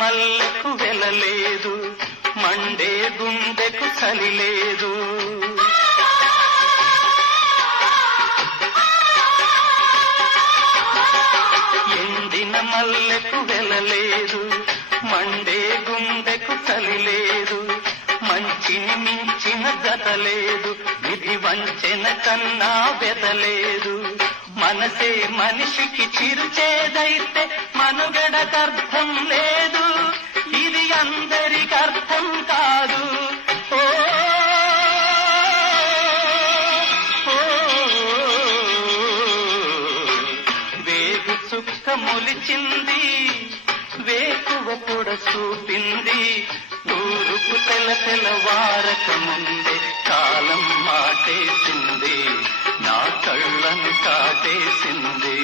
మల్లెకు వెలలేదు, Monday గుండెకు చలి లేదు. ఎండిన మల్లెకు వెలలేదు, మండే గుండెకు చలి లేదు. మంచిని మించిన గత లేదు, విధి వంచెన కన్నా బెదలేదు. మనసే మనిషికి చిరుచేదైతే మనుగడకర్థం లేదు, ఇది అందరికి అర్థం కాదు. ఓ వేగు చుక్క మొలిచింది, వేకువ పొడ చూపింది. తూరుపు తెలవారక ముందే కాలం మాటేసింది, నా కళ్ళను కాటేసింది.